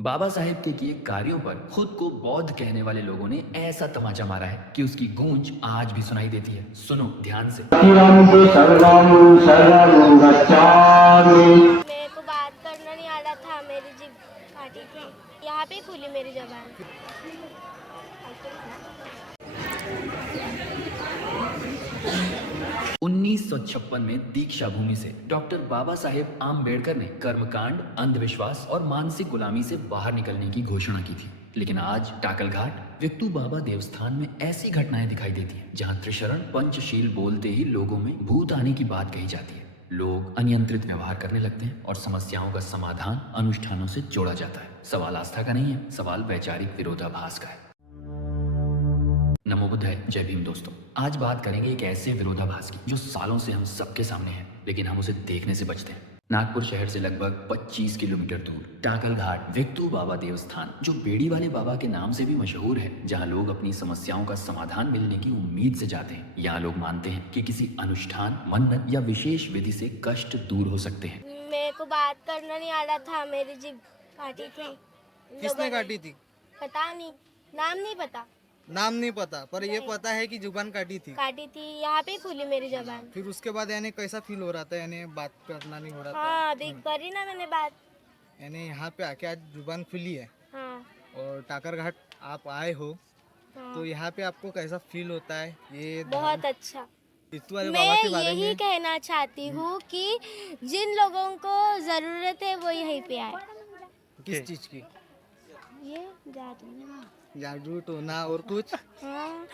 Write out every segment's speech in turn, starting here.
बाबा साहेब के किए कार्यों पर खुद को बौद्ध कहने वाले लोगों ने ऐसा तमाचा मारा है कि उसकी गूंज आज भी सुनाई देती है। सुनो ध्यान से। मेरे को बात करना नहीं आ रहा था, मेरी जीभ काटी थी, यहाँ पे खुली मेरी जबान। 1956 में दीक्षा भूमि से डॉक्टर बाबा साहेब आम्बेडकर ने कर्मकांड, अंधविश्वास और मानसिक गुलामी से बाहर निकलने की घोषणा की थी। लेकिन आज टाकलघाट विक्टू बाबा देवस्थान में ऐसी घटनाएं दिखाई देती हैं जहां त्रिशरण पंचशील बोलते ही लोगों में भूत आने की बात कही जाती है। लोग अनियंत्रित व्यवहार करने लगते हैं और समस्याओं का समाधान अनुष्ठानों से जोड़ा जाता है। सवाल आस्था का नहीं है, सवाल वैचारिक विरोधाभास का है। नमो बुद्धाय, जय भीम दोस्तों। आज बात करेंगे एक ऐसे विरोधाभास की जो सालों से हम सबके सामने है, लेकिन हम उसे देखने से बचते हैं। नागपुर शहर से लगभग 25 किलोमीटर दूर टाकलघाट विक्टू बाबा देवस्थान, जो बेड़ी वाले बाबा के नाम से भी मशहूर है, जहां लोग अपनी समस्याओं का समाधान मिलने की उम्मीद से जाते हैं। यहाँ लोग मानते हैं कि किसी अनुष्ठान, मन्नत या विशेष विधि से कष्ट दूर हो सकते हैं। मेरे को बात करना नहीं आ रहा था, मेरी जीभ काटी थी। किसने काटी थी? पता नहीं, नाम नहीं पता। नाम नहीं पता, पर ये पता है कि जुबान काटी थी। यहाँ पे खुली मेरी जबान। फिर उसके बाद यानी कैसा फील हो रहा था? यानी बात करना नहीं हो रहा था? हाँ, अभी करी ना मैंने बात। यानी यहाँ पे आके आज जुबान खुली है। हाँ, और टाकरघाट आप आए हो, हाँ। तो यहाँ पे आपको कैसा फील होता है? ये बहुत अच्छा। विक्टू वाले बाबा के मैं बारे यही में कहना चाहती हूँ कि जिन लोगों को जरूरत है वो यहीं पे आए। किस चीज की? ये जादू। जादू टोना और कुछ? हाँ,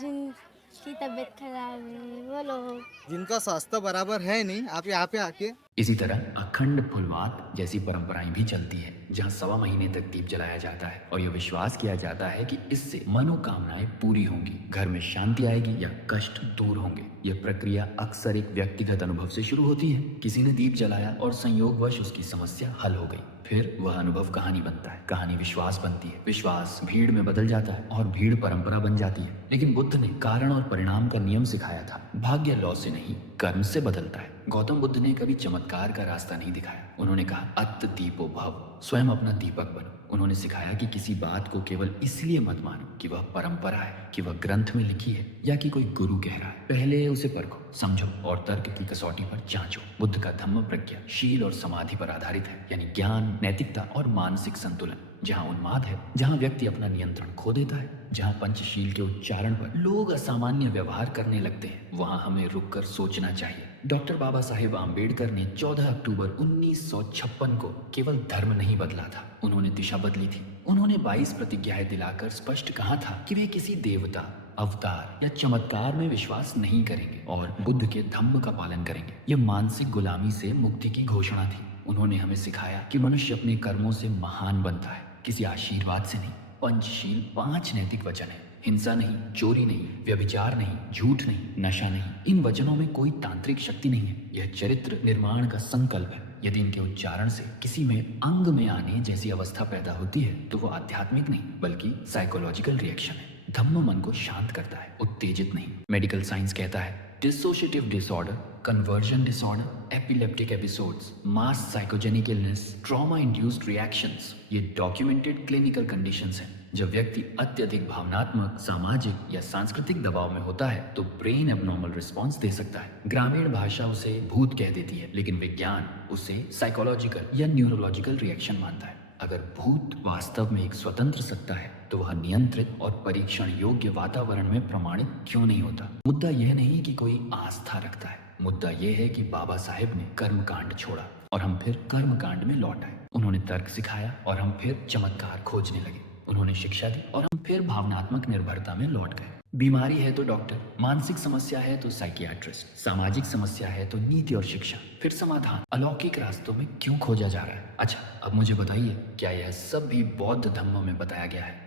जिनकी तबीयत खराब है वो लोग। जिनका स्वास्थ्य बराबर है नहीं, आप यहाँ पे आके इसी तरह अखंड फुलवात जैसी परंपराएं भी चलती हैं, जहां 1.25 महीने तक दीप जलाया जाता है और यह विश्वास किया जाता है कि इससे मनोकामनाएं पूरी होंगी, घर में शांति आएगी या कष्ट दूर होंगे। यह प्रक्रिया अक्सर एक व्यक्तिगत अनुभव से शुरू होती है। किसी ने दीप जलाया और संयोगवश उसकी समस्या हल हो गई। फिर वह अनुभव कहानी बनता है, कहानी विश्वास बनती है, विश्वास भीड़ में बदल जाता है और भीड़ परंपरा बन जाती है। लेकिन बुद्ध ने कारण और परिणाम का नियम सिखाया था। भाग्य लौ से नहीं, कर्म से बदलता है। गौतम बुद्ध ने कभी चमत्कार का रास्ता नहीं दिखाया। उन्होंने कहा अत्त दीपो भव, स्वयं अपना दीपक बनो। उन्होंने सिखाया कि किसी बात को केवल इसलिए मत मानो कि वह परंपरा है, कि वह ग्रंथ में लिखी है या कि कोई गुरु कह रहा है। पहले उसे परखो, समझो और तर्क की कसौटी पर जांचो। बुद्ध का धम्म प्रज्ञा शील और समाधि पर आधारित है, यानी ज्ञान, नैतिकता और मानसिक संतुलन। जहाँ उन्माद है, जहाँ व्यक्ति अपना नियंत्रण खो देता है, जहाँ पंचशील के उच्चारण पर लोग असामान्य व्यवहार करने लगते हैं, वहाँ हमें रुककर सोचना चाहिए। डॉक्टर बाबा साहेब आम्बेडकर ने 14 अक्टूबर 1956 को केवल धर्म नहीं बदला था, उन्होंने दिशा बदली थी। उन्होंने 22 प्रतिज्ञाएं दिलाकर स्पष्ट कहा था कि वे किसी देवता, अवतार या चमत्कार में विश्वास नहीं करेंगे और बुद्ध के धम्म का पालन करेंगे। यह मानसिक गुलामी से मुक्ति की घोषणा थी। उन्होंने हमें सिखाया कि मनुष्य अपने कर्मों से महान बनता है, किसी आशीर्वाद से नहीं। पंचशील 5 नैतिक वचन है। हिंसा नहीं, चोरी नहीं, व्यभिचार नहीं, झूठ नहीं, नशा नहीं। इन वचनों में कोई तांत्रिक शक्ति नहीं है, यह चरित्र निर्माण का संकल्प है। यदि इनके उच्चारण से किसी में अंग में आने जैसी अवस्था पैदा होती है तो वो आध्यात्मिक नहीं बल्कि साइकोलॉजिकल रिएक्शन है। धम्म मन को शांत करता है, उत्तेजित नहीं। मेडिकल साइंस कहता है dissociative disorder, conversion disorder, epileptic episodes, mass psychogenic illness, trauma induced reactions, ये डॉक्यूमेंटेड क्लिनिकल कंडीशंस हैं। जब व्यक्ति अत्यधिक भावनात्मक, सामाजिक या सांस्कृतिक दबाव में होता है तो ब्रेन एबनॉर्मल रिस्पॉन्स दे सकता है। ग्रामीण भाषा उसे भूत कह देती है, लेकिन विज्ञान उसे साइकोलॉजिकल या न्यूरोलॉजिकल रिएक्शन मानता है। अगर भूत वास्तव में एक स्वतंत्र सत्ता है तो वह नियंत्रित और परीक्षण योग्य वातावरण में प्रमाणित क्यों नहीं होता? मुद्दा यह नहीं कि कोई आस्था रखता है, मुद्दा यह है कि बाबा साहेब ने कर्मकांड छोड़ा और हम फिर कर्मकांड में लौट आए। उन्होंने तर्क सिखाया और हम फिर चमत्कार खोजने लगे। उन्होंने शिक्षा दी और हम फिर भावनात्मक निर्भरता में लौट गए। बीमारी है तो डॉक्टर, मानसिक समस्या है तो साइकियाट्रिस्ट, सामाजिक समस्या है तो नीति और शिक्षा, फिर समाधान अलौकिक रास्तों में क्यों खोजा जा रहा है? अच्छा, अब मुझे बताइए, क्या यह सब भी बौद्ध धम्म में बताया गया है?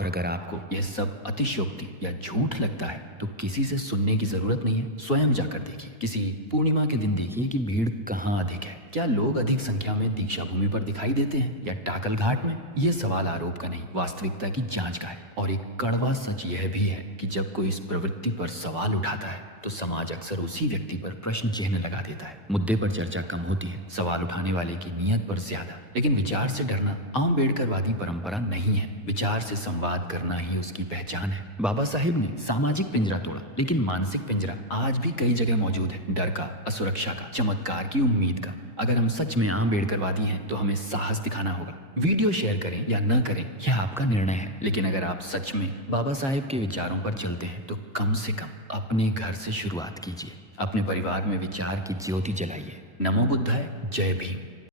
और अगर आपको यह सब अतिशयोक्ति या झूठ लगता है तो किसी से सुनने की जरूरत नहीं है, स्वयं जाकर देखिए। किसी पूर्णिमा के दिन देखिए कि भीड़ कहाँ अधिक है। क्या लोग अधिक संख्या में दीक्षा भूमि पर दिखाई देते हैं या टाकल घाट में? यह सवाल आरोप का नहीं, वास्तविकता की जांच का है। और एक कड़वा सच यह भी है कि जब कोई इस प्रवृत्ति पर सवाल उठाता है तो समाज अक्सर उसी व्यक्ति पर प्रश्न चिन्ह लगा देता है। मुद्दे पर चर्चा कम होती है, सवाल उठाने वाले की नियत पर ज्यादा। लेकिन विचार से डरना आम्बेडकरवादी परंपरा नहीं है। विचार से संवाद करना ही उसकी पहचान है। बाबा साहेब ने सामाजिक पिंजरा तोड़ा, लेकिन मानसिक पिंजरा आज भी कई जगह मौजूद है। डर का, असुरक्षा का, चमत्कार की उम्मीद का। अगर हम सच में आम्बेडकरवादी हैं तो हमें साहस दिखाना होगा। वीडियो शेयर करें या न करें यह आपका निर्णय है, लेकिन अगर आप सच में बाबा साहेब के विचारों पर चलते हैं तो कम से कम अपने घर से शुरुआत कीजिए। अपने परिवार में विचार की ज्योति जलाइए। नमो बुद्धाय, जय भीम।